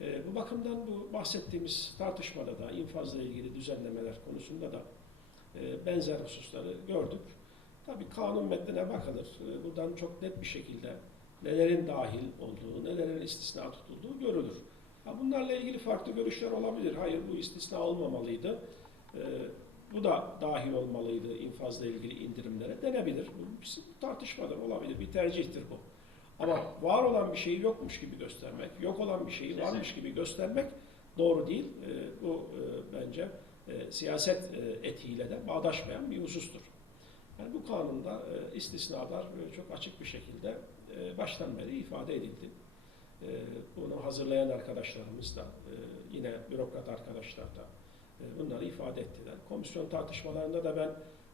E, bu bakımdan bu bahsettiğimiz tartışmada da infazla ilgili düzenlemeler konusunda da e, benzer hususları gördük. Tabii kanun metnine bakılır. E, buradan çok net bir şekilde nelerin dahil olduğu, nelerin istisna tutulduğu görülür. Ha, bunlarla ilgili farklı görüşler olabilir. Hayır bu istisna olmamalıydı. E, bu da dahil olmalıydı infazla ilgili indirimlere denebilir. Bu tartışmadır, olabilir. Bir tercihtir bu. Ama var olan bir şeyi yokmuş gibi göstermek, yok olan bir şeyi varmış gibi göstermek doğru değil. E, bu e, bence e, siyaset e, etiğiyle de bağdaşmayan bir husustur. Yani bu kanunda e, istisnalar e, çok açık bir şekilde e, baştan beri ifade edildi. E, bunu hazırlayan arkadaşlarımız da, e, yine bürokrat arkadaşlar da e, bunları ifade ettiler. Komisyon tartışmalarında da ben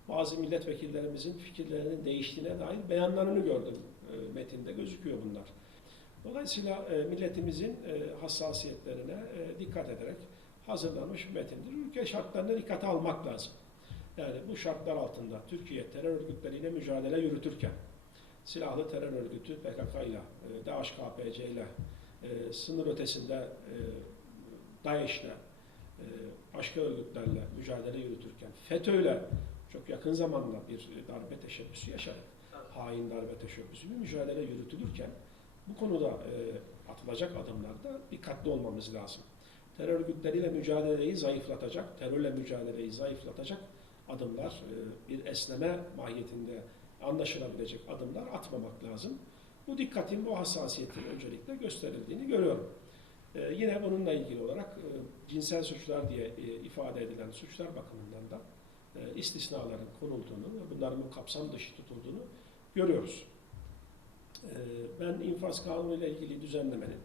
bazı milletvekillerimizin fikirlerinin değiştiğine dair beyanlarını gördüm. E, metinde gözüküyor bunlar. Dolayısıyla e, milletimizin e, hassasiyetlerine dikkat ederek hazırlanmış bir metindir. Ülke şartlarına dikkate almak lazım. Yani bu şartlar altında Türkiye terör örgütleriyle mücadele yürütürken silahlı terör örgütü PKK ile, DAEŞ-KPC ile, sınır ötesinde e, DAEŞ'le, e, başka örgütlerle mücadele yürütürken, FETÖ'yle çok yakın zamanda bir darbe teşebbüsü yaşadık. Hain darbe teşebbüsü bir mücadele yürütülürken bu konuda e, atılacak adımlarda dikkatli olmamız lazım. Terör örgütleriyle mücadeleyi zayıflatacak, terörle mücadeleyi zayıflatacak adımlar, e, bir esneme mahiyetinde anlaşılabilecek adımlar atmamak lazım. Bu dikkatin, bu hassasiyetin öncelikle gösterildiğini görüyorum. E, yine bununla ilgili olarak e, cinsel suçlar diye e, ifade edilen suçlar bakımından da istisnaların konulduğunu ve bunların bu kapsam dışı tutulduğunu görüyoruz. E, ben infaz kanunu ile ilgili düzenlemenin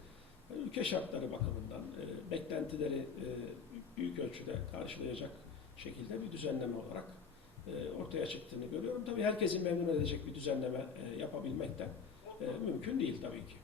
e, ülke şartları bakımından e, beklentileri e, büyük ölçüde karşılayacak şekilde bir düzenleme olarak e, ortaya çıktığını görüyorum. Tabii herkesi memnun edecek bir düzenleme e, yapabilmek de e, mümkün değil tabii ki.